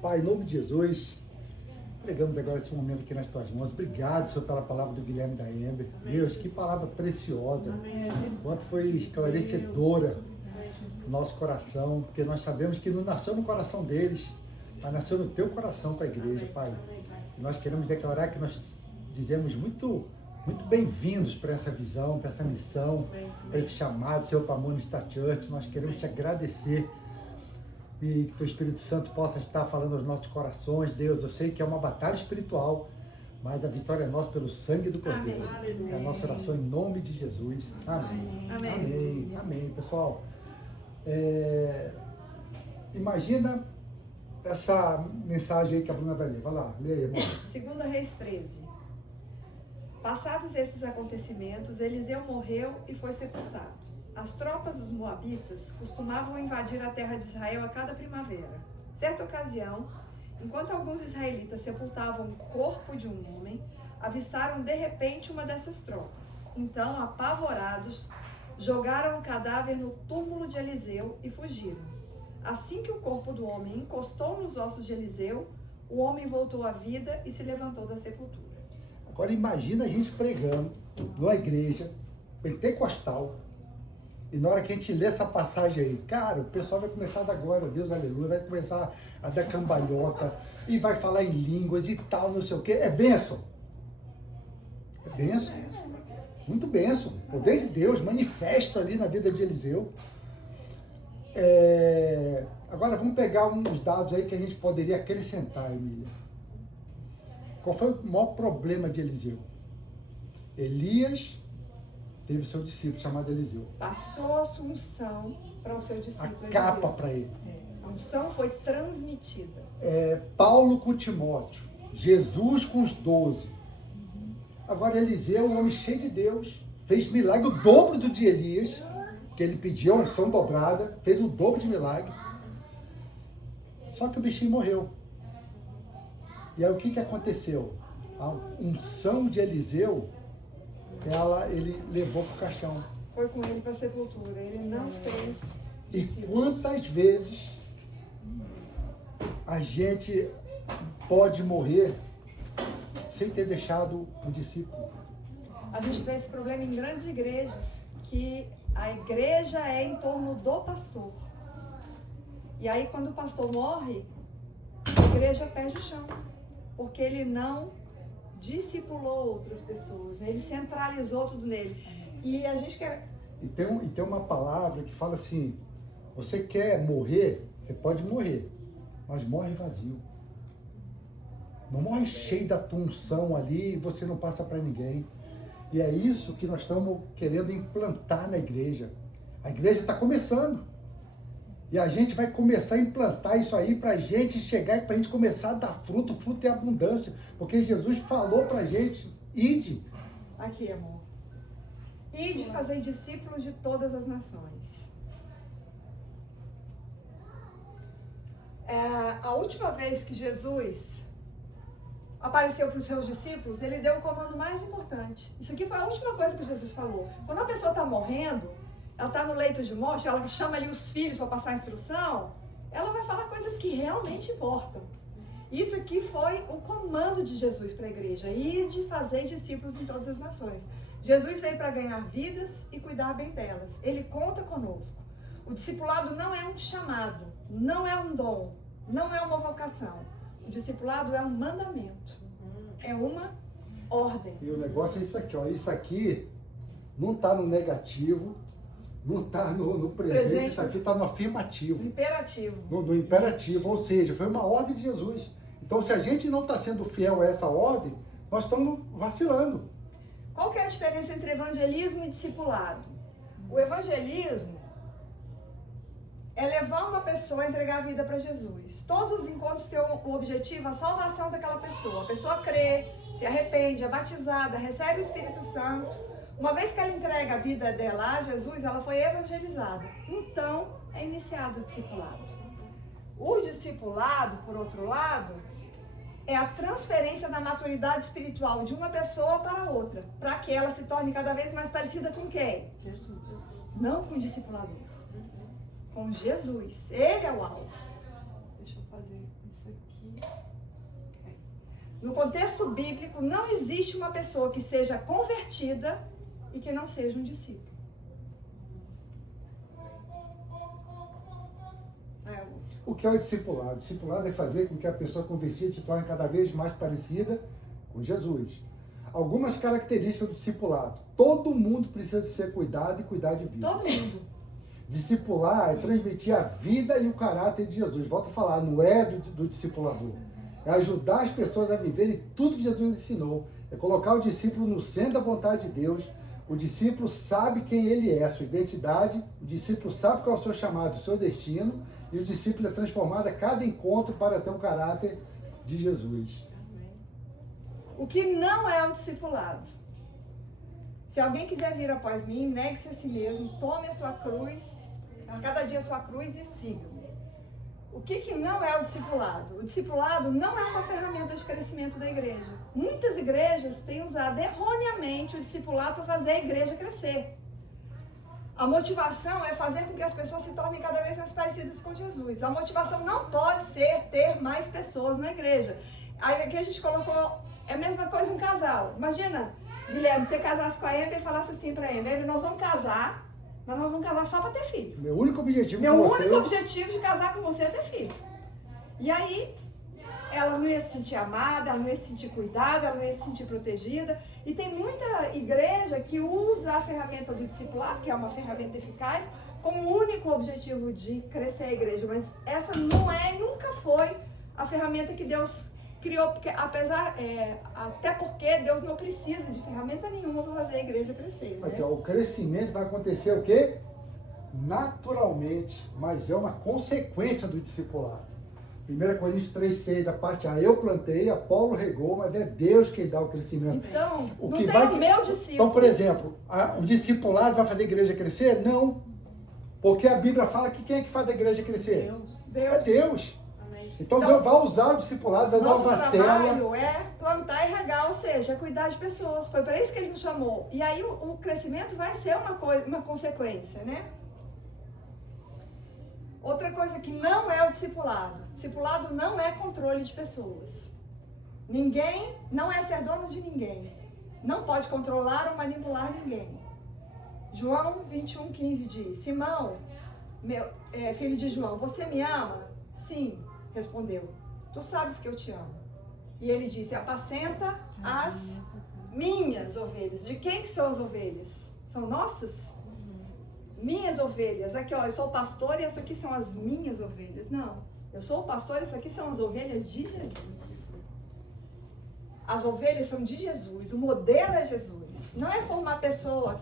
Pai, em nome de Jesus, pregamos agora esse momento aqui nas tuas mãos. Obrigado, Senhor, pela palavra do Guilherme e da Ember. Deus, que palavra preciosa. Quanto foi esclarecedora no nosso coração, porque nós sabemos que não nasceu no coração deles, mas nasceu no teu coração para a igreja, Pai. Nós queremos declarar que nós dizemos muito bem-vindos para essa visão, para essa missão, para esse chamado, Senhor, para a Monistar Church. Nós queremos te agradecer e que teu Espírito Santo possa estar falando aos nossos corações. Deus, eu sei que é uma batalha espiritual, mas a vitória é nossa pelo sangue do Cordeiro. É a nossa oração em nome de Jesus. Amém. Amém. Amém. Amém. Pessoal, imagina essa mensagem aí que a Bruna vai ler. Vai lá, lê aí, irmão. 2 Reis 13. Passados esses acontecimentos, Eliseu morreu e foi sepultado. As tropas dos moabitas costumavam invadir a terra de Israel a cada primavera. Certa ocasião, enquanto alguns israelitas sepultavam o corpo de um homem, avistaram de repente uma dessas tropas. Então, apavorados, jogaram o cadáver no túmulo de Eliseu e fugiram. Assim que o corpo do homem encostou nos ossos de Eliseu, o homem voltou à vida e se levantou da sepultura. Agora imagina a gente pregando numa igreja pentecostal, e na hora que a gente lê essa passagem aí, cara, o pessoal vai começar a dar glória a Deus, aleluia, vai começar a dar cambalhota, e vai falar em línguas e tal, não sei o quê. É bênção. É bênção. Muito bênção. O poder de Deus manifesta ali na vida de Eliseu. Agora vamos pegar uns dados aí que a gente poderia acrescentar, Emília. Qual foi o maior problema de Eliseu? Elias teve seu discípulo chamado Eliseu. Passou a sua unção para o seu discípulo. A capa para ele. A unção foi transmitida. Paulo com Timóteo. Jesus com os 12. Agora Eliseu, um homem cheio de Deus, fez milagre o dobro do de Elias, que ele pediu a unção dobrada, fez o dobro de milagre. Só que o bichinho morreu. E aí o que aconteceu? A unção de Eliseu, ele levou para o caixão. Foi com ele para a sepultura. Ele não fez E discípulos. quantas vezes a gente pode morrer sem ter deixado o discípulo? A gente vê esse problema em grandes igrejas, que a igreja é em torno do pastor. E aí quando o pastor morre, a igreja perde o chão. Porque ele não discipulou outras pessoas, né? Ele centralizou tudo nele. E a gente quer... E tem uma palavra que fala assim, você quer morrer, você pode morrer, mas morre vazio. Não morre cheio da tua unção ali e você não passa para ninguém. E é isso que nós estamos querendo implantar na igreja. A igreja está começando. E a gente vai começar a implantar isso aí para a gente chegar e para a gente começar a dar fruto e abundância. Porque Jesus falou para a gente, ide. Aqui, amor. Ide fazer discípulos de todas as nações. A última vez que Jesus apareceu para os seus discípulos, ele deu o comando mais importante. Isso aqui foi a última coisa que Jesus falou. Quando a pessoa está morrendo, ela está no leito de morte, ela chama ali os filhos para passar a instrução, ela vai falar coisas que realmente importam. Isso aqui foi o comando de Jesus para a igreja, ide fazer discípulos em todas as nações. Jesus veio para ganhar vidas e cuidar bem delas. Ele conta conosco. O discipulado não é um chamado, não é um dom, não é uma vocação. O discipulado é um mandamento, é uma ordem. E o negócio é isso aqui, ó. Isso aqui não está no negativo, não está no presente, isso aqui está no afirmativo. Imperativo. No imperativo, ou seja, foi uma ordem de Jesus. Então, se a gente não está sendo fiel a essa ordem, nós estamos vacilando. Qual que é a diferença entre evangelismo e discipulado? O evangelismo é levar uma pessoa a entregar a vida para Jesus. Todos os encontros têm o objetivo, a salvação daquela pessoa. A pessoa crê, se arrepende, é batizada, recebe o Espírito Santo. Uma vez que ela entrega a vida dela a Jesus, ela foi evangelizada. Então, é iniciado o discipulado. O discipulado, por outro lado, é a transferência da maturidade espiritual de uma pessoa para outra, para que ela se torne cada vez mais parecida com quem? Jesus. Não com o discipulador. Com Jesus. Ele é o alvo. Deixa eu fazer isso aqui. No contexto bíblico, não existe uma pessoa que seja convertida e que não seja um discípulo. O que é o discipulado? O discipulado é fazer com que a pessoa convertida se torne cada vez mais parecida com Jesus. Algumas características do discipulado. Todo mundo precisa ser cuidado e cuidar de vida. Todo mundo. Discipular é transmitir a vida e o caráter de Jesus. Volto a falar, não é do discipulador. É ajudar as pessoas a viverem tudo que Jesus ensinou. É colocar o discípulo no centro da vontade de Deus. O discípulo sabe quem ele é, sua identidade. O discípulo sabe qual é o seu chamado, o seu destino. E o discípulo é transformado a cada encontro para ter um caráter de Jesus. O que não é o discipulado? Se alguém quiser vir após mim, negue-se a si mesmo, tome a sua cruz, a cada dia a sua cruz e siga-me. O que não é o discipulado? O discipulado não é uma ferramenta de crescimento da igreja. Muitas igrejas têm usado erroneamente o discipulado para fazer a igreja crescer. A motivação é fazer com que as pessoas se tornem cada vez mais parecidas com Jesus. A motivação não pode ser ter mais pessoas na igreja. Aí aqui a gente colocou, é a mesma coisa um casal. Imagina, Guilherme, você casasse com a Ember e falasse assim para a Ember, nós vamos casar, mas nós vamos casar só para ter filho. Meu único objetivo objetivo de casar com você é ter filho. E aí, ela não ia se sentir amada, ela não ia se sentir cuidada, ela não ia se sentir protegida. E tem muita igreja que usa a ferramenta do discipulado, que é uma ferramenta eficaz, como único objetivo de crescer a igreja. Mas essa não é e nunca foi a ferramenta que Deus criou, porque até porque Deus não precisa de ferramenta nenhuma para fazer a igreja crescer. Né? Aqui, ó, o crescimento vai acontecer o quê? Naturalmente, mas é uma consequência do discipulado. 1 Coríntios 3,6, da parte A, eu plantei, Apolo regou, mas é Deus quem dá o crescimento. Então, o não que tem vai... o meu discípulo. Então, por exemplo, o discipulado vai fazer a igreja crescer? Não. Porque a Bíblia fala que quem é que faz a igreja crescer? Deus. É Deus. Então, Deus vai usar o discipulado, vai dar uma célula. Nosso trabalho é plantar e regar, ou seja, cuidar de pessoas. Foi para isso que ele nos chamou. E aí o crescimento vai ser uma consequência, né? Outra coisa que não é o discipulado. Discipulado não é controle de pessoas. Ninguém não é ser dono de ninguém. Não pode controlar ou manipular ninguém. João 21,15 diz, Simão, filho de João, você me ama? Sim, respondeu. Tu sabes que eu te amo. E ele disse, apacenta as minhas ovelhas. De quem que são as ovelhas? São nossas? Minhas ovelhas. Aqui, ó, eu sou o pastor e essas aqui são as minhas ovelhas. Não, eu sou o pastor e essas aqui são as ovelhas de Jesus. As ovelhas são de Jesus, o modelo é Jesus. Não é formar pessoas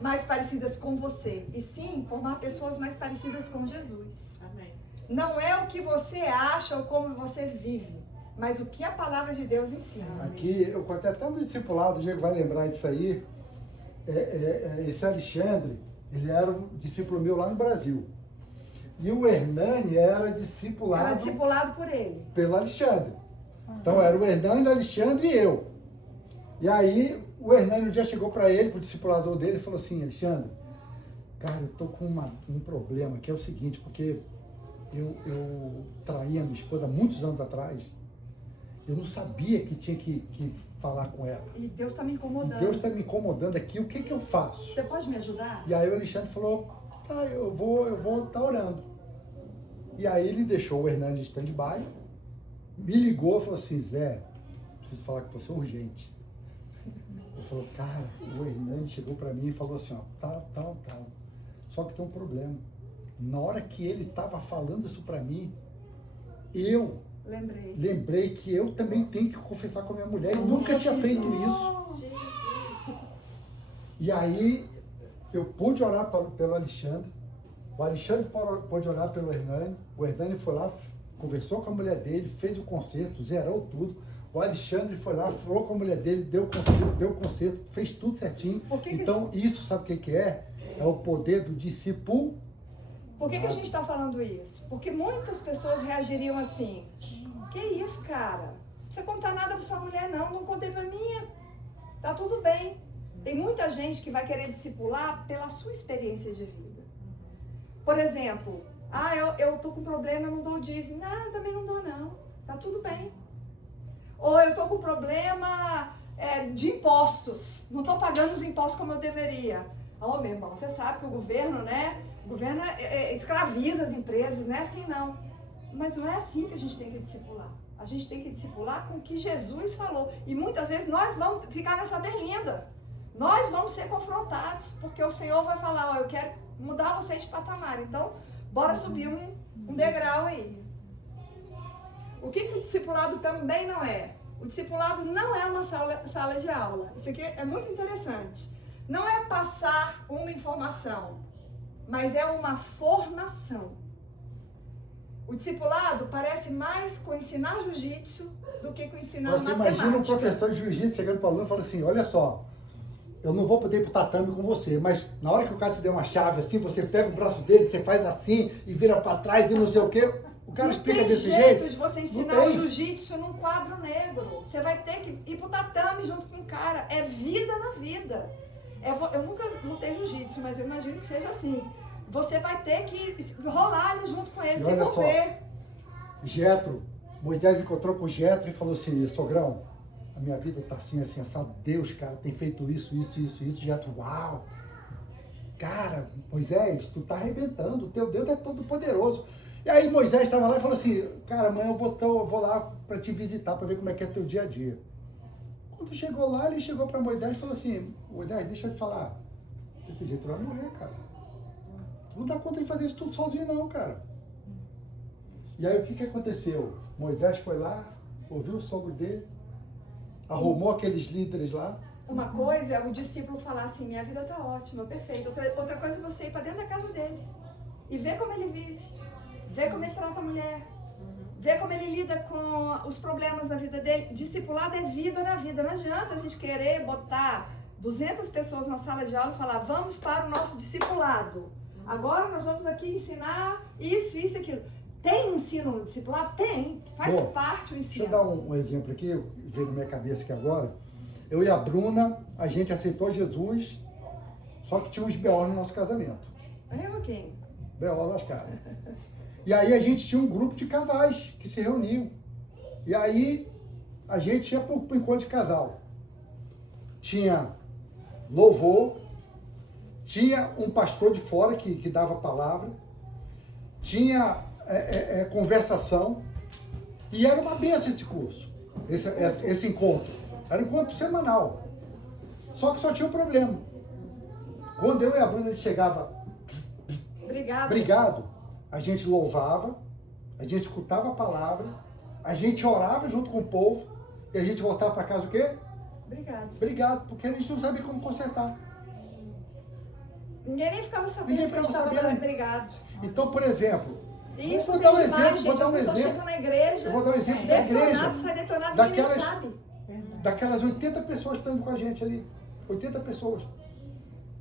mais parecidas com você, e sim formar pessoas mais parecidas com Jesus. Amém. Não é o que você acha ou como você vive, mas o que a palavra de Deus ensina. Aqui, eu contei até no discipulado, o Diego vai lembrar disso aí. Esse Alexandre, ele era um discípulo meu lá no Brasil. E o Hernani era discipulado por ele. pelo Alexandre. Então era o Hernani, o Alexandre e eu. E aí o Hernani um dia chegou para ele, pro discipulador dele, e falou assim, Alexandre, cara, eu tô com um problema, que é o seguinte, porque eu traí a minha esposa há muitos anos atrás. Eu não sabia que tinha que falar com ela. E Deus está me incomodando. E Deus está me incomodando aqui, o que eu faço? Você pode me ajudar? E aí o Alexandre falou, tá, eu vou estar orando. E aí ele deixou o Hernani de stand-by, me ligou e falou assim, Zé, preciso falar com você urgente. Ele falou, cara, o Hernani chegou para mim e falou assim, ó, tal. Só que tem um problema. Na hora que ele estava falando isso para mim, eu lembrei que eu também tenho que confessar com a minha mulher. Eu nunca tinha feito isso. E aí, eu pude orar pelo Alexandre. O Alexandre pôde orar pelo Hernani. O Hernani foi lá, conversou com a mulher dele, fez o concerto, zerou tudo. O Alexandre foi lá, falou com a mulher dele, deu o concerto, fez tudo certinho. Então, isso, sabe o que é? É o poder do discípulo. Por que a gente está falando isso? Porque muitas pessoas reagiriam assim, que isso, cara? Não precisa contar nada para sua mulher, não contei para minha. Tá tudo bem. Tem muita gente que vai querer discipular pela sua experiência de vida. Por exemplo, eu tô com problema, eu não dou o dízimo. Não, eu também não dou, não. Tá tudo bem. Ou eu estou com problema de impostos, não estou pagando os impostos como eu deveria. Oh, meu irmão, você sabe que o governo, né? O governo escraviza as empresas, não é assim não. Mas não é assim que a gente tem que discipular. A gente tem que discipular com o que Jesus falou. E muitas vezes nós vamos ficar nessa berlinda. Nós vamos ser confrontados, porque o Senhor vai falar, ó, eu quero mudar vocês de patamar. Então, bora subir um degrau aí. O que o discipulado também não é? O discipulado não é uma sala de aula. Isso aqui é muito interessante. Não é passar uma informação, mas é uma formação. O discipulado parece mais com ensinar jiu-jitsu do que com ensinar Você matemática. imagina um professor de jiu-jitsu chegando para o aluno e falando assim, olha só, eu não vou poder ir pro tatame com você, mas na hora que o cara te der uma chave assim, você pega o braço dele, você faz assim e vira para trás e não sei o quê. O cara explica desse jeito. Não tem jeito de você ensinar o jiu-jitsu num quadro negro. Você vai ter que ir pro tatame junto com o cara. É vida na vida. Eu nunca lutei jiu-jitsu, mas eu imagino que seja assim. Você vai ter que rolar ali junto com ele, se envolver. Jetro, Moisés encontrou com Jetro e falou assim, sogrão, a minha vida tá assim, assado. Deus, cara, tem feito isso. Jetro, uau. Cara, Moisés, tu tá arrebentando, o teu Deus é todo poderoso. E aí Moisés estava lá e falou assim, cara, amanhã eu vou lá para te visitar, para ver como é que é teu dia a dia. Quando chegou lá, ele chegou para Moisés e falou assim, Moisés, deixa eu te falar, desse jeito tu vai morrer, cara. Tu não dá conta de fazer isso tudo sozinho não, cara. E aí o que aconteceu? Moisés foi lá, ouviu o sogro dele, arrumou aqueles líderes lá. Uma coisa é o discípulo falar assim, minha vida tá ótima, perfeita. Outra coisa é você ir para dentro da casa dele e ver como ele vive. Ver como ele trata a mulher, ver como ele lida com os problemas da vida dele. Discipulado é vida na vida. Não adianta a gente querer botar 200 pessoas na sala de aula e falar, vamos para o nosso discipulado. Agora nós vamos aqui ensinar isso, isso e aquilo. Tem ensino no discipulado? Tem. Faz parte do ensino. Deixa eu dar um exemplo aqui, veio na minha cabeça aqui agora. Eu e a Bruna, a gente aceitou Jesus, só que tinha uns B.O. no nosso casamento. Eu quem? B.O. lascado. E aí a gente tinha um grupo de casais que se reuniam. E aí a gente ia para o encontro de casal. Tinha louvor, tinha um pastor de fora que dava palavra, tinha conversação, e era uma benção esse curso, esse encontro. Era um encontro semanal. Só que só tinha um problema. Quando eu e a Bruna a gente chegava, obrigado, a gente louvava, a gente escutava a palavra, a gente orava junto com o povo, e a gente voltava para casa o quê? Obrigado, porque a gente não sabia como consertar. Ninguém nem ficava sabendo que a gente estava falando obrigado. Então, por exemplo, isso vou dar um demais, exemplo, gente, vou dar um exemplo. Chega na igreja, eu vou dar um exemplo da igreja. Sai detonado, daquelas, ninguém sabe. Daquelas 80 pessoas que estão com a gente ali. 80 pessoas.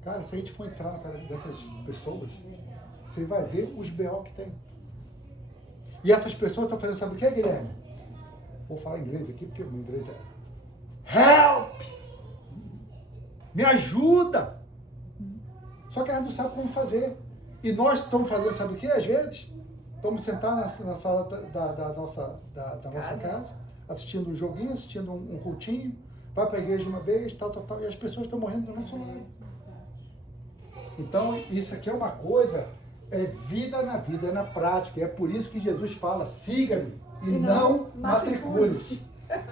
Cara, se a gente for entrar na casa dessas pessoas, você vai ver os B.O. que tem. E essas pessoas estão fazendo, sabe o que, Guilherme? Vou falar inglês aqui, porque o meu inglês é help! Me ajuda! Só que a gente não sabe como fazer. E nós estamos fazendo, sabe o que? Às vezes, estamos sentados na sala da nossa casa, assistindo um joguinho, assistindo um cultinho, vai para a igreja uma vez, tal, e as pessoas estão morrendo do nosso lado. Então, isso aqui é uma coisa, é vida na vida, é na prática. É por isso que Jesus fala, siga-me e não matricule-se.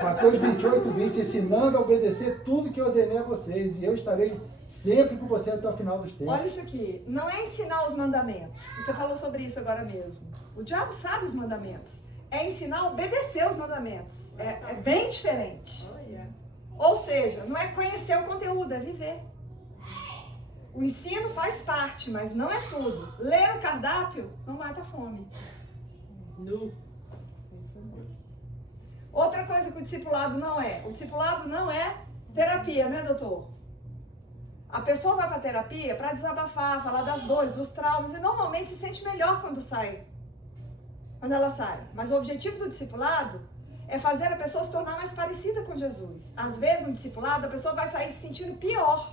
Mateus 28, 20, ensinando a obedecer tudo que eu ordenei a vocês, e eu estarei sempre com você até o final dos tempos. Olha isso aqui, não é ensinar os mandamentos. Você falou sobre isso agora mesmo. O diabo sabe os mandamentos. É ensinar a obedecer os mandamentos. É bem diferente. Ou seja, não é conhecer o conteúdo, é viver. O ensino faz parte, mas não é tudo. Ler o cardápio não mata a fome. Não. Outra coisa que o discipulado não é. O discipulado não é terapia, né, doutor? A pessoa vai para terapia para desabafar, falar das dores, dos traumas, e normalmente se sente melhor quando ela sai. Mas o objetivo do discipulado é fazer a pessoa se tornar mais parecida com Jesus. Às vezes, no discipulado, a pessoa vai sair se sentindo pior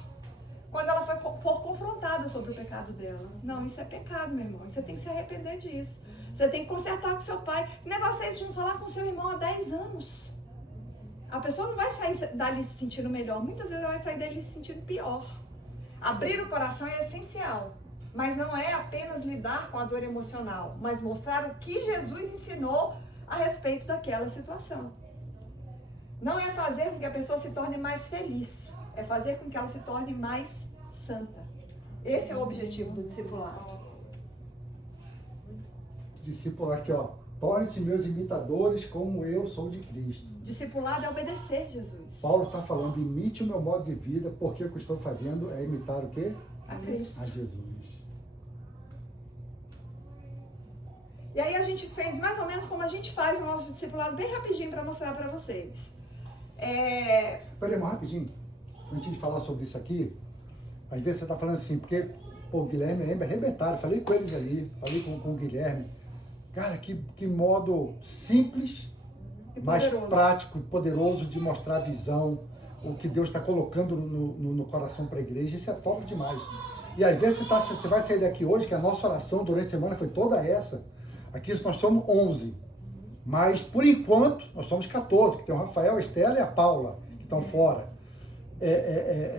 quando ela for confrontada sobre o pecado dela. Não, isso é pecado, meu irmão. Você tem que se arrepender disso. Você tem que consertar com seu pai. Que negócio é esse de não falar com seu irmão há 10 anos? A pessoa não vai sair dali se sentindo melhor. Muitas vezes ela vai sair dali se sentindo pior. Abrir o coração é essencial. Mas não é apenas lidar com a dor emocional, mas mostrar o que Jesus ensinou a respeito daquela situação. Não é fazer com que a pessoa se torne mais feliz. É fazer com que ela se torne mais santa. Esse é o objetivo do discipulado. Discípulo aqui, ó. Torne-se meus imitadores como eu sou de Cristo. Discipulado é obedecer Jesus. Paulo está falando, imite o meu modo de vida, porque o que eu estou fazendo é imitar o quê? A Cristo. A Jesus. E aí a gente fez mais ou menos como a gente faz o nosso discipulado, bem rapidinho para mostrar para vocês. Peraí, mas rapidinho. Antes de falar sobre isso aqui, às vezes você está falando assim, porque o Guilherme e a Ember arrebentaram. Falei com eles aí, falei com o Guilherme. Cara, que modo simples, mas prático, poderoso de mostrar a visão, o que Deus está colocando no coração para a igreja. Isso é top demais. E às vezes você vai sair daqui hoje, que a nossa oração durante a semana foi toda essa. Aqui nós somos 11. Mas, por enquanto, nós somos 14, que tem o Rafael, a Estela e a Paula, que estão fora.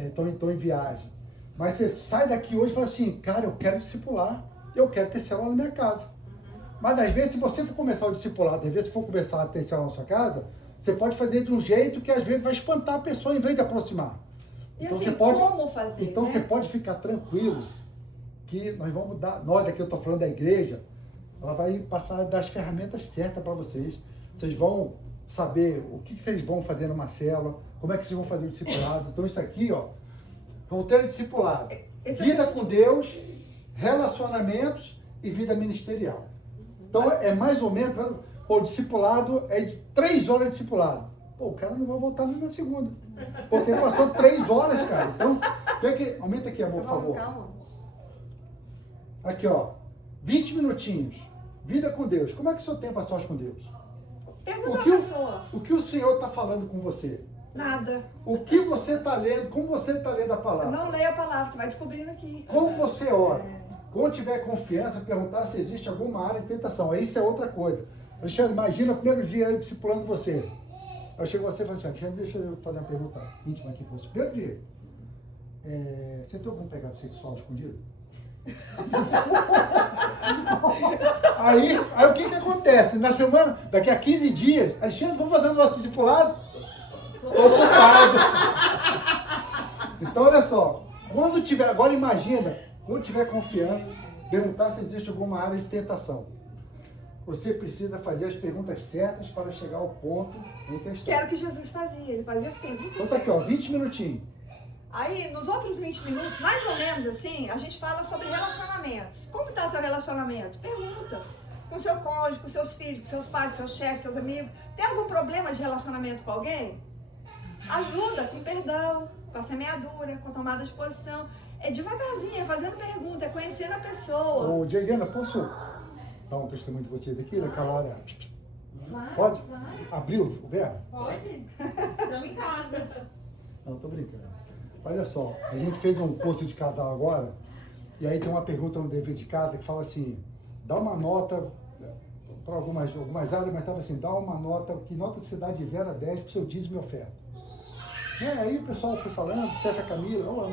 Estão em viagem. Mas você sai daqui hoje e fala assim, cara, eu quero discipular, eu quero ter célula na minha casa. Mas às vezes, se você for começar o discipulado, às vezes se for começar a ter célula na sua casa, você pode fazer de um jeito que às vezes vai espantar a pessoa em vez de aproximar. E Então, assim, você pode, como fazer? então né? você pode ficar tranquilo que nós vamos dar, nós aqui eu estou falando da igreja, ela vai passar das ferramentas certas para vocês. Vocês vão saber o que vocês vão fazer numa célula, como é que vocês vão fazer o discipulado. Então isso aqui, ó, roteiro discipulado. Vida com Deus, relacionamentos e vida ministerial. Então é mais ou menos, o discipulado é de 3 horas de discipulado. Pô, o cara não vai voltar nem na segunda. Porque passou 3 horas, cara. Então, aumenta aqui, amor, por favor. Calma. Aqui, ó. 20 minutinhos. Vida com Deus. Como é que o senhor tem a sós com Deus? Pergunta a pessoa. O que o Senhor está falando com você? Nada. O que você está lendo? Como você está lendo a palavra? Não leia a palavra, você vai descobrindo aqui. Como você ora? Quando tiver confiança, perguntar se existe alguma área de tentação. Aí isso é outra coisa. Alexandre, imagina o primeiro dia eu discipulando você. Aí chego você e falo assim, Alexandre, deixa eu fazer uma pergunta íntima aqui para você. Primeiro dia, você tem algum pecado sexual escondido? Aí o que acontece? Na semana, daqui a 15 dias, Alexandre, vamos fazer o nosso discipulado? Ocupado. Então, olha só, quando tiver, agora imagina, quando tiver confiança, perguntar se existe alguma área de tentação. Você precisa fazer as perguntas certas para chegar ao ponto em questão. Que era o que Jesus fazia, ele fazia as perguntas Então tá aqui, ó, 20 minutinhos. Aí, nos outros 20 minutos, mais ou menos assim, a gente fala sobre relacionamentos. Como está seu relacionamento? Pergunta. Com seu cônjuge, com seus filhos, com seus pais, seus chefes, seus amigos. Tem algum problema de relacionamento com alguém? Ajuda com perdão, com a semeadura, com a tomada de posição. É devagarzinho, é fazendo pergunta, é conhecendo a pessoa. Ô, Diana, posso dar um testemunho de vocês aqui, naquela hora? Claro, Pode? claro. Abriu o verbo? Pode. Estamos em casa. Não, tô brincando. Olha só, a gente fez um curso de casal agora, e aí tem uma pergunta no dever de casa que fala assim, dá uma nota, para algumas áreas, mas estava assim, dá uma nota, que nota que você dá de 0 a 10 para o seu dízimo e oferta. Aí o pessoal foi falando, Céfia Camila,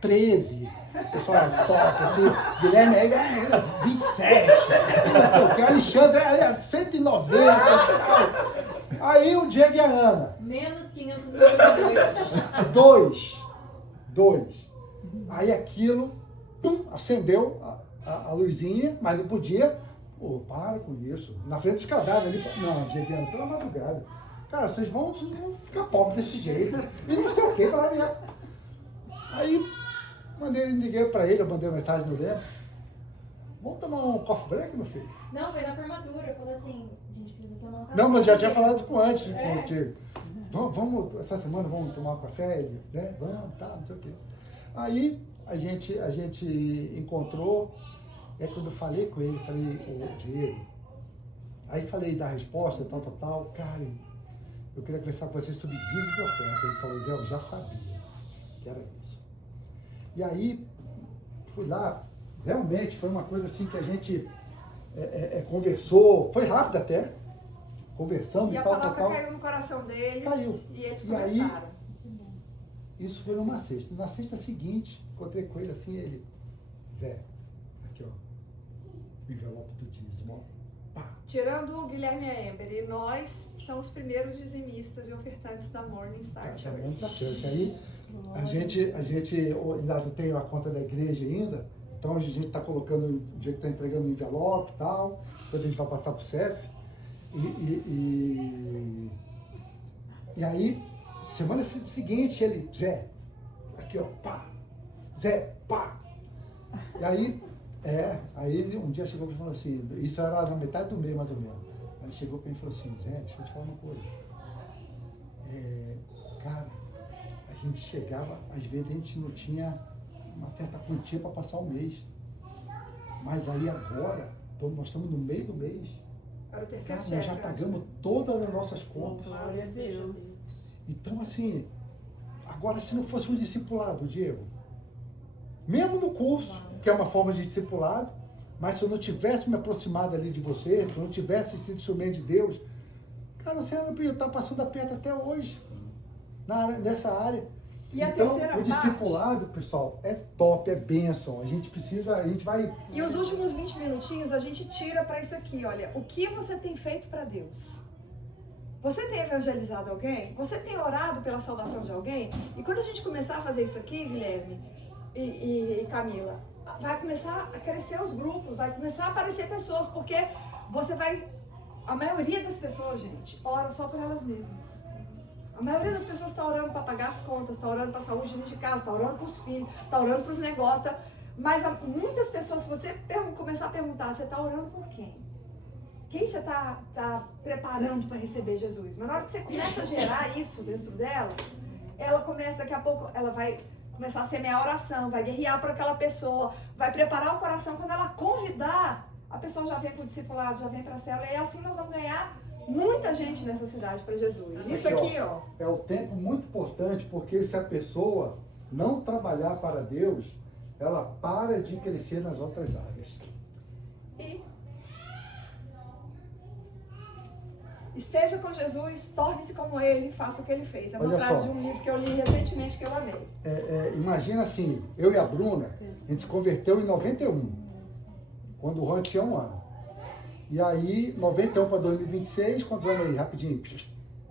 13, o pessoal toca, assim, Guilherme aí, 27, não sei o que, Alexandre, 190, aí o Diego e a Ana. Menos 592. Dois. Aí aquilo, pum, acendeu a luzinha, mas não podia. Pô, para com isso. Na frente dos cadáveres ali, não, Diego, pela madrugada. Cara, vocês vão ficar pobres desse jeito. E não sei o que, para ver. Aí, liguei para ele, eu mandei uma mensagem no Leme. Vamos tomar um coffee break, meu filho? Não, foi na formatura. Falou assim, a gente precisa tomar um café. Não, mas já tinha falado com antes, É. contigo. Vamos, essa semana vamos tomar um café, né? Vamos, tá, não sei o quê. Aí a gente encontrou, quando eu falei com ele, falei, ô Diego, aí falei da resposta, tal, cara, eu queria conversar com você sobre dízimo de oferta. Ele falou, Zé, eu já sabia que era isso. E aí, fui lá, realmente foi uma coisa assim que a gente conversou, foi rápido até, conversando E e a tal, palavra tal. caiu no coração deles Caiu. e eles E aí- começaram. Isso foi numa sexta. Na sexta seguinte, encontrei com ele assim, ele, Zé, aqui ó, o envelope do dízimo, ó. Pá. Tirando o Guilherme e a Ember, e nós somos os primeiros dizimistas e ofertantes da Morning Star Tá muito Church. bacana. Aí a gente ainda tem a conta da igreja ainda, então a gente está colocando, o dia que está entregando o envelope e tal, depois a gente vai passar para o CEF. E aí, semana seguinte, ele, Zé, aqui ó, pá, Zé, pá. E aí, aí um dia chegou para mim e falou assim, isso era na metade do mês mais ou menos. Aí ele chegou para mim e falou assim, Zé, deixa eu te falar uma coisa. Cara, a gente chegava, às vezes a gente não tinha uma certa quantia para passar o mês. Mas aí agora, nós estamos no meio do mês. Era o terceiro Cara, nós chefe. já eu acho. pagamos todas as nossas contas. Glória a Deus. Então, assim, agora se não fosse um discipulado, Diego, mesmo no curso, que é uma forma de discipulado, mas se eu não tivesse me aproximado ali de você, se eu não tivesse sido instrumento de Deus, cara, você não ia estar passando aperto até hoje, nessa área. E a Então, terceira o discipulado, pessoal, é top, é bênção. A gente vai... E os últimos 20 minutinhos a gente tira para isso aqui, olha, o que você tem feito para Deus? Você tem evangelizado alguém? Você tem orado pela salvação de alguém? E quando a gente começar a fazer isso aqui, Guilherme e Camila, vai começar a crescer os grupos, vai começar a aparecer pessoas, porque você vai... A maioria das pessoas, gente, ora só por elas mesmas. A maioria das pessoas está orando para pagar as contas, está orando para a saúde dentro de casa, está orando para os filhos, está orando para os negócios. Mas muitas pessoas, se você começar a perguntar, você está orando por quem? Quem você está preparando para receber Jesus? Mas na hora que você começa a gerar isso dentro dela, ela começa, daqui a pouco, ela vai começar a semear a oração, vai guerrear por aquela pessoa, vai preparar o coração. Quando ela convidar, a pessoa já vem para o discipulado, já vem para a célula, e assim nós vamos ganhar muita gente nessa cidade para Jesus. Isso aqui, ó. É um tempo muito importante, porque se a pessoa não trabalhar para Deus, ela para de crescer nas outras áreas. E esteja com Jesus, torne-se como Ele, faça o que Ele fez. É uma Olha frase só. de um livro que eu li recentemente que eu amei. Imagina assim, eu e a Bruna, a gente se converteu em 91, quando o Juan tinha 1 ano. E aí, 91 para 2026, quantos anos aí, rapidinho?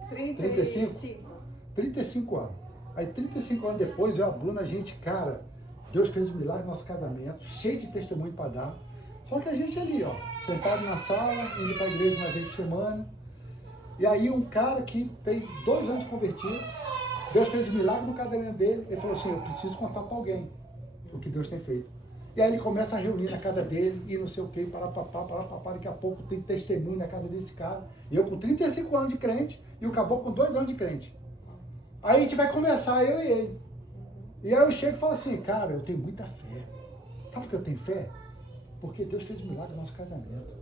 35. 35 anos. Aí, 35 anos depois, eu e a Bruna, a gente, cara, Deus fez um milagre no nosso casamento, cheio de testemunho para dar. Só que a gente ali, ó, sentado na sala, indo para a igreja uma vez por semana. E aí, um cara que tem 2 anos de convertido, Deus fez um milagre no casamento dele. Ele falou assim, eu preciso contar para alguém o que Deus tem feito. E aí ele começa a reunir na casa dele, e não sei o que, papá, daqui a pouco tem testemunho na casa desse cara. E eu com 35 anos de crente, e o caboclo com 2 anos de crente. Aí a gente vai conversar, eu e ele. E aí eu chego e falo assim, cara, eu tenho muita fé. Sabe por que eu tenho fé? Porque Deus fez um milagre no nosso casamento.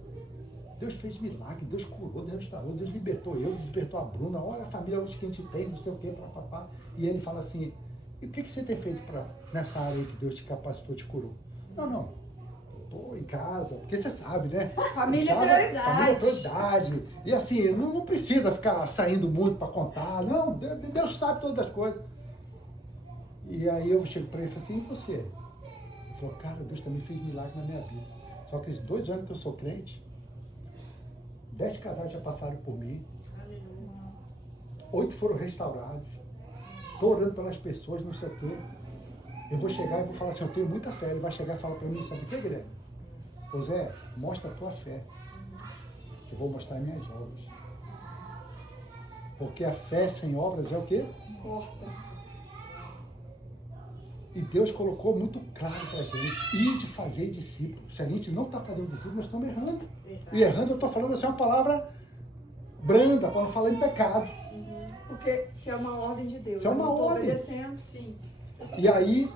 Deus fez milagre, Deus curou, Deus restaurou, Deus libertou eu, libertou a Bruna, olha a família hoje que a gente tem, não sei o que, papá. E ele fala assim, e o que você tem feito nessa área aí que Deus te capacitou, te curou? Não, eu estou em casa, porque você sabe, né? Família é Casa, prioridade. Família é prioridade. E assim, não precisa ficar saindo muito para contar, não, Deus sabe todas as coisas. E aí eu chego para ele e falo assim, e você? Ele falou, cara, Deus também fez milagre na minha vida. Só que esses 2 anos que eu sou crente, 10 casais já passaram por mim, 8 foram restaurados, estou orando pelas pessoas, não sei o quê. Eu vou chegar e vou falar assim, eu tenho muita fé. Ele vai chegar e falar para mim, sabe o que, Guilherme? Ô Zé, mostra a tua fé, que eu vou mostrar minhas obras. Porque a fé sem obras é o quê? Corta. E Deus colocou muito claro para a gente, ir de fazer discípulo. Se a gente não está fazendo discípulo, nós estamos errando. E errando, eu estou falando assim uma palavra branda, para não falar em pecado. Porque se é uma ordem de Deus, Se é uma eu não tô ordem. obedecendo, sim. E aí,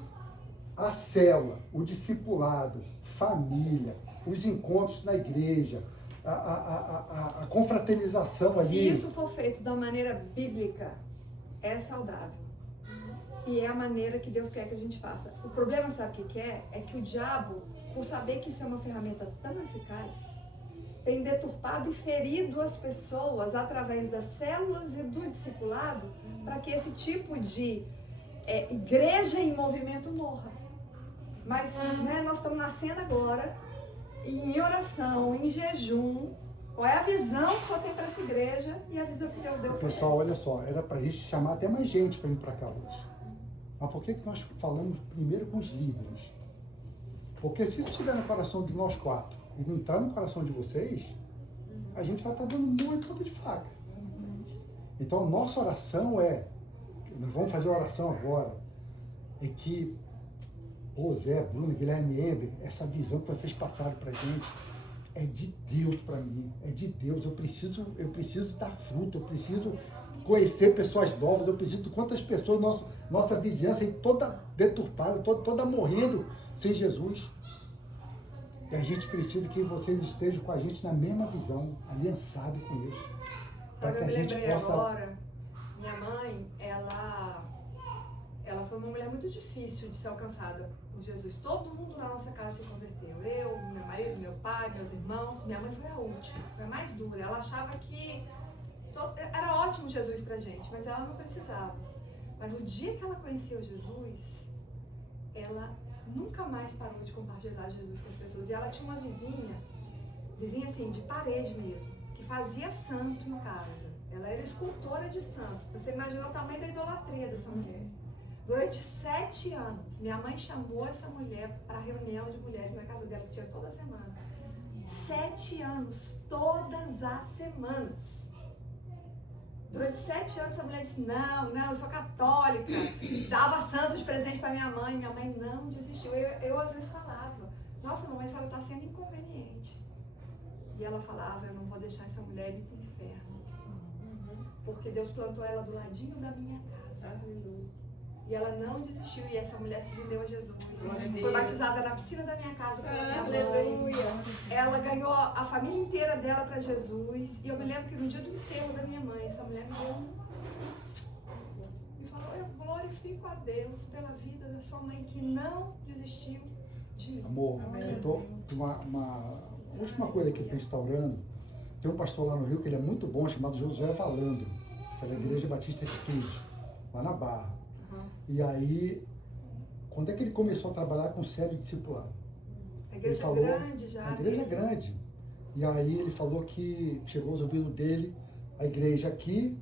a célula, o discipulado, família, os encontros na igreja, a confraternização Se ali. isso for feito da maneira bíblica, é saudável. E é a maneira que Deus quer que a gente faça. O problema, sabe o que é? É que o diabo, por saber que isso é uma ferramenta tão eficaz, tem deturpado e ferido as pessoas através das células e do discipulado para que esse tipo de igreja em movimento morra. Mas né, nós estamos nascendo agora em oração, em jejum. Qual é a visão que só tem para essa igreja e a visão que Deus deu para Pessoal, olha só, era para a gente chamar até mais gente para ir para cá hoje. Mas por que nós falamos primeiro com os líderes? Porque se isso estiver no coração de nós 4 e não entrar no coração de vocês, a gente vai estar dando muito ponta de faca. Então, a nossa oração nós vamos fazer a oração agora, é que Zé, Bruno, Guilherme, Ember, essa visão que vocês passaram para a gente, é de Deus para mim, é de Deus. Eu preciso dar fruto, eu preciso conhecer pessoas novas, eu preciso de quantas pessoas, nossa vizinhança aí toda deturpada, toda morrendo sem Jesus. E a gente precisa que vocês estejam com a gente na mesma visão, aliançados com isso. Para que a gente possa... Agora, minha mãe, ela foi uma mulher muito difícil de ser alcançada por Jesus. Todo mundo na nossa casa se converteu. Eu, meu marido, meu pai, meus irmãos. Minha mãe foi a última, foi a mais dura. Ela achava que era ótimo Jesus pra gente, mas ela não precisava. Mas o dia que ela conheceu Jesus, ela nunca mais parou de compartilhar Jesus com as pessoas. E ela tinha uma vizinha assim, de parede mesmo, que fazia santo em casa. Ela era escultora de santo. Você imagina o tamanho da idolatria dessa mulher. Durante 7 anos, minha mãe chamou essa mulher para reunião de mulheres na casa dela, que tinha toda semana. 7 anos, todas as semanas. Durante 7 anos, essa mulher disse, não, eu sou católica. Dava santos de presente para minha mãe não desistiu. Eu às vezes falava, nossa, mamãe, a senhora está sendo inconveniente. E ela falava, eu não vou deixar essa mulher ir para o inferno. Porque Deus plantou ela do ladinho da minha casa. E ela não desistiu, e essa mulher se rendeu a Jesus. Foi batizada na piscina da minha casa pela minha mãe. Ela ganhou a família inteira dela para Jesus. E eu me lembro que no dia do enterro da minha mãe, essa mulher me falou, eu glorifico a Deus pela vida da sua mãe, que não desistiu de mim. Amor, eu tô uma última coisa que a gente está orando. Tem um pastor lá no Rio que ele é muito bom, chamado Josué Valando, que é da Igreja Batista Atitude, lá na Barra. E aí, quando é que ele começou a trabalhar com sério discipulado? A igreja falou, grande já. A igreja grande. E aí ele falou que chegou aos ouvidos dele a igreja aqui,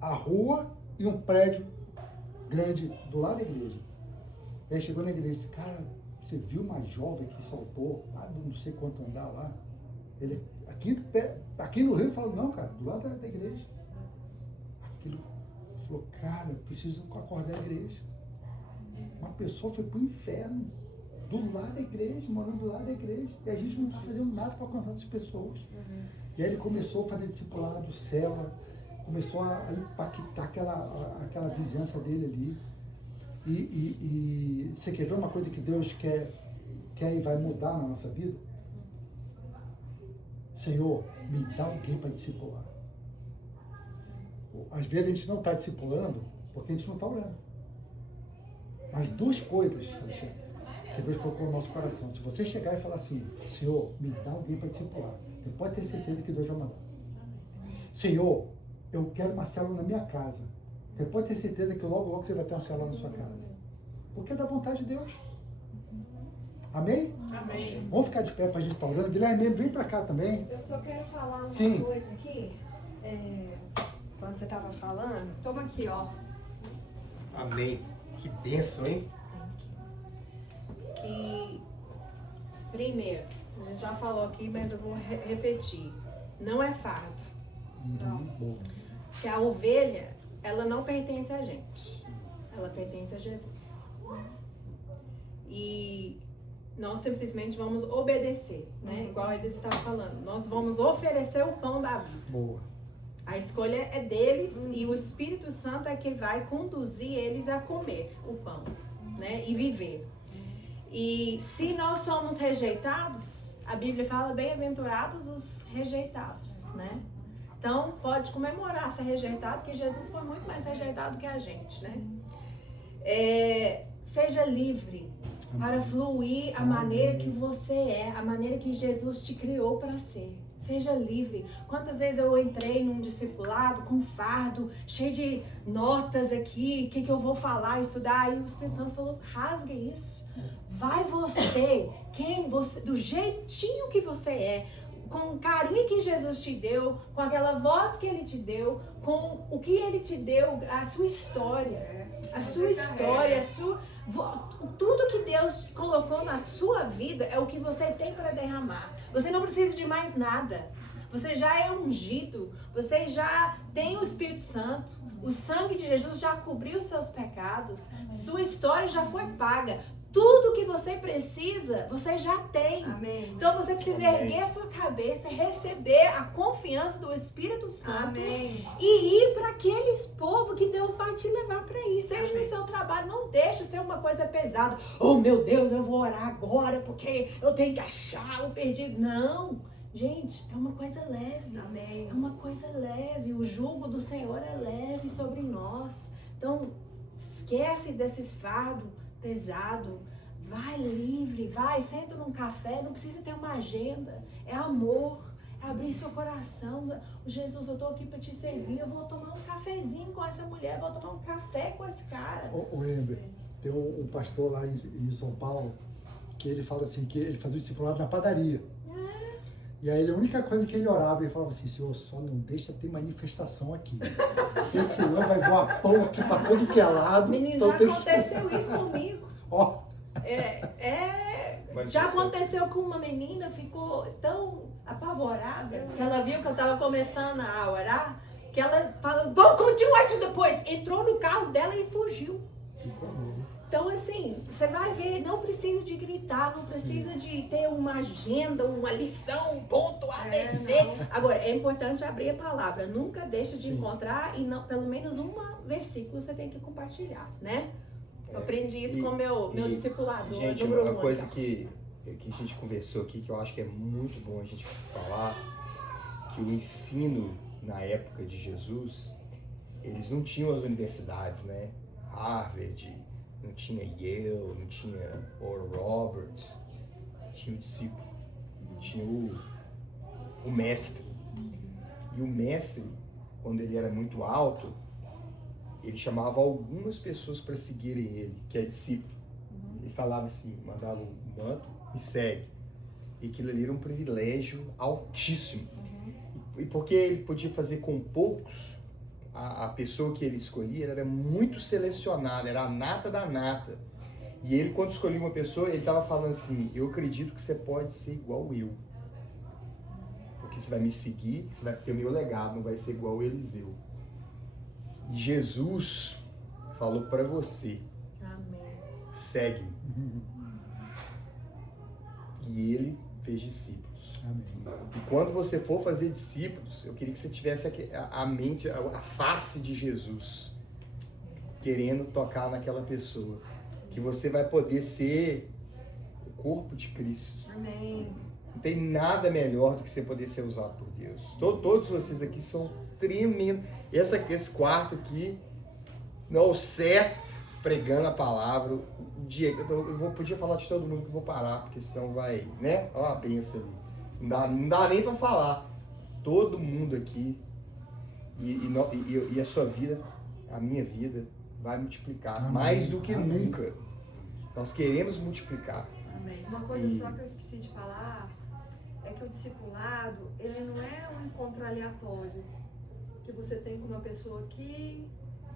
a rua e um prédio grande do lado da igreja. Aí chegou na igreja e disse, cara, você viu uma jovem que saltou lá do não sei quanto andar lá? Ele, aqui no Rio, ele falou, não, cara, do lado da igreja. Aquilo, ele falou, cara, eu preciso acordar a igreja. Uma pessoa foi pro inferno, do lado da igreja, morando do lado da igreja. E a gente não está fazendo nada para alcançar essas pessoas. E aí ele começou a fazer discipulado, célula, começou a impactar aquela vizinhança dele ali. E você quer ver uma coisa que Deus quer e vai mudar na nossa vida? Senhor, me dá alguém para discipular. Às vezes a gente não está discipulando porque a gente não está orando. Mas 2 coisas, Alexandre, que Deus colocou no nosso coração. Se você chegar e falar assim, Senhor, me dá alguém para discipular, você pode ter certeza que Deus vai mandar. Senhor, eu quero uma célula na minha casa. Você pode ter certeza que logo você vai ter uma célula na sua casa. Porque é da vontade de Deus. Amém? Amém. Vamos ficar de pé para a gente estar orando. Guilherme, vem para cá também. Eu só quero falar uma Sim. coisa aqui. Quando você estava falando, Toma aqui, ó. Amém. Que bênção, hein? que primeiro, a gente já falou aqui, mas eu vou repetir. Não é fardo. Boa. Que a ovelha, ela não pertence a gente. Ela pertence a Jesus. E nós simplesmente vamos obedecer, né? Igual eles estavam falando. Nós vamos oferecer o pão da vida. Boa. A escolha é deles e o Espírito Santo é que vai conduzir eles a comer o pão, né? E viver. E se nós somos rejeitados, a Bíblia fala, bem-aventurados os rejeitados, né? Então, pode comemorar ser rejeitado, porque Jesus foi muito mais rejeitado que a gente, né? Seja livre para fluir a maneira que você é, a maneira que Jesus te criou para ser. Seja livre. Quantas vezes eu entrei num discipulado com fardo, cheio de notas aqui, o que eu vou falar, estudar, e o Espírito Santo falou, rasga isso. Vai você, do jeitinho que você é, com o carinho que Jesus te deu, com aquela voz que Ele te deu, com o que Ele te deu, a sua história. Tudo que Deus colocou na sua vida é o que você tem para derramar. Você não precisa de mais nada. Você já é ungido, você já tem o Espírito Santo. O sangue de Jesus já cobriu os seus pecados. Sua história já foi paga. Tudo que você precisa, você já tem. Amém. Então você precisa erguer a sua cabeça, receber a confiança do Espírito Santo. Amém. E ir para aqueles povos que Deus vai te levar para ir. Seja no seu trabalho, não deixe ser uma coisa pesada. Oh, meu Deus, eu vou orar agora porque eu tenho que achar o perdido. Não, gente, é uma coisa leve. Amém. É uma coisa leve. O jugo do Senhor é leve sobre nós. Então, esquece desses fardos pesados. Vai livre, vai, senta num café, não precisa ter uma agenda. É amor. Abrir seu coração. Jesus, eu tô aqui para te servir. Eu vou tomar um cafezinho com essa mulher. Vou tomar um café com esse cara. O Ember, tem um pastor lá em São Paulo que ele fala assim, que ele fazia o discipulado na padaria. E aí a única coisa que ele orava, ele falava assim, Senhor, só não deixa ter manifestação aqui. Porque senão vai voar pão aqui para todo que é lado. Menino, então já tem que- aconteceu isso comigo. Ó, Já aconteceu com uma menina, ficou tão apavorada, que ela viu que eu tava começando a orar, que ela falou, vamos continuar isso depois. Entrou no carro dela e fugiu. Então, assim, você vai ver, não precisa de gritar, não precisa de ter uma agenda, uma lição, um ponto A, B, C. Agora, é importante abrir a palavra. Nunca deixe de Sim. encontrar e não, pelo menos um versículo você tem que compartilhar, né? Eu aprendi isso com o meu discipulador. Gente, número uma um, coisa então. que a gente conversou aqui, que eu acho que é muito bom a gente falar, que o ensino na época de Jesus, eles não tinham as universidades, né? Harvard, não tinha Yale, não tinha Oral Roberts, tinha o discípulo, tinha o mestre. E o mestre, quando ele era muito alto, ele chamava algumas pessoas para seguirem ele, que é discípulo. Ele falava assim, mandava o manto, me segue. E aquilo ali era um privilégio altíssimo. E porque ele podia fazer com poucos, a pessoa que ele escolhia era muito selecionada, era a nata da nata. E ele, quando escolhia uma pessoa, ele estava falando assim, eu acredito que você pode ser igual eu. Porque você vai me seguir, você vai ter o meu legado, não vai ser igual o Eliseu. E Jesus falou para você, Amém. segue-me. E ele fez discípulos. amém. E quando você for fazer discípulos, eu queria que você tivesse a mente, a face de Jesus, querendo tocar naquela pessoa. Que você vai poder ser o corpo de Cristo. Amém. Não tem nada melhor do que você poder ser usado por Deus. Todos vocês aqui são tremendos. Esse quarto aqui, não, o Seth pregando a palavra. O Diego, podia falar de todo mundo que eu vou parar, porque senão vai, né? Olha uma benção ali. Não dá nem para falar. Todo mundo aqui e a sua vida, a minha vida, vai multiplicar. Amém. Mais do que Amém. nunca. Nós queremos multiplicar. Amém. Uma coisa só que eu esqueci de falar é que o discipulado, ele não é um encontro aleatório que você tem com uma pessoa aqui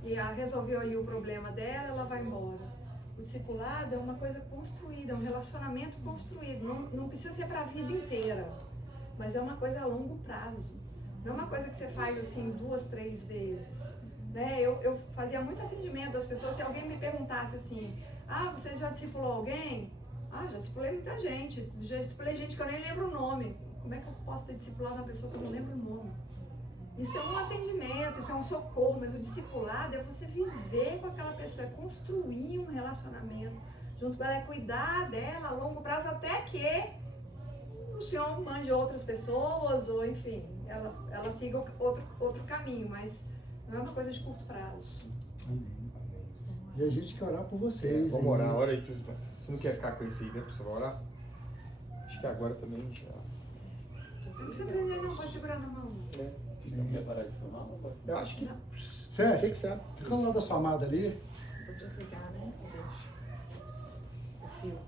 e resolveu ali o problema dela, ela vai embora. O discipulado é uma coisa construída, é um relacionamento construído. Não precisa ser para a vida inteira, mas é uma coisa a longo prazo. Não é uma coisa que você faz assim 2, 3 vezes. Né? Eu fazia muito atendimento das pessoas, se alguém me perguntasse assim, você já discipulou alguém? Já discipulei muita gente. Já discipulei gente que eu nem lembro o nome. Como é que eu posso ter discipulado uma pessoa que eu não lembro o nome? Isso é um atendimento, isso é um socorro, mas o discipulado é você viver com aquela pessoa, é construir um relacionamento junto com ela, é cuidar dela a longo prazo até que o Senhor mande outras pessoas, ou enfim, ela siga outro caminho, mas não é uma coisa de curto prazo. Amém. E a gente quer orar por vocês. Vamos hein? orar, ora aí. Você não quer ficar com esse aí, né? Você vai orar? Acho que agora também já. Você não precisa prender, não. Pode segurar na mão. Quer parar de filmar? Não pode. Eu acho que Sérgio, tem que ser. fica ao lado da sua amada ali. Vou desligar, né? Deixa. O fio.